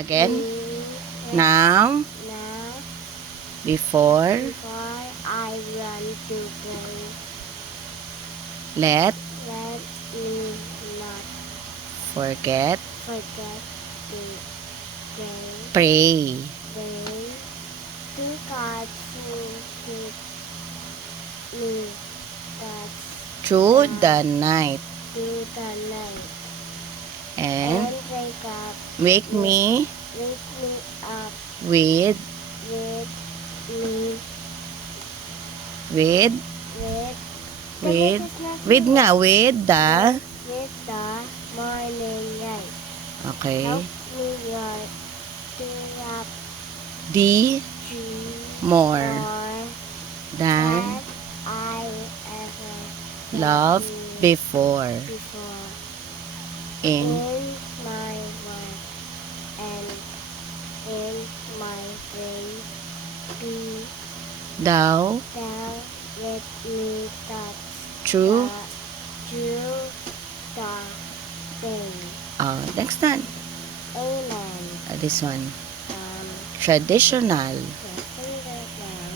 Again. Be Now, now before, before I run to play. let Let me not forget, forget to pray. pray. Pray to God who keep me that Through the night. through the night And and wake me wake me up with, with me with, with with, with nga, with the, with the morning light. okay, Help me your to up the to more more than than I ever love loved before. before. In In my work and in my way, be thou thou with me that true. through the thing. Next one. Amen. This one. Um, Traditional.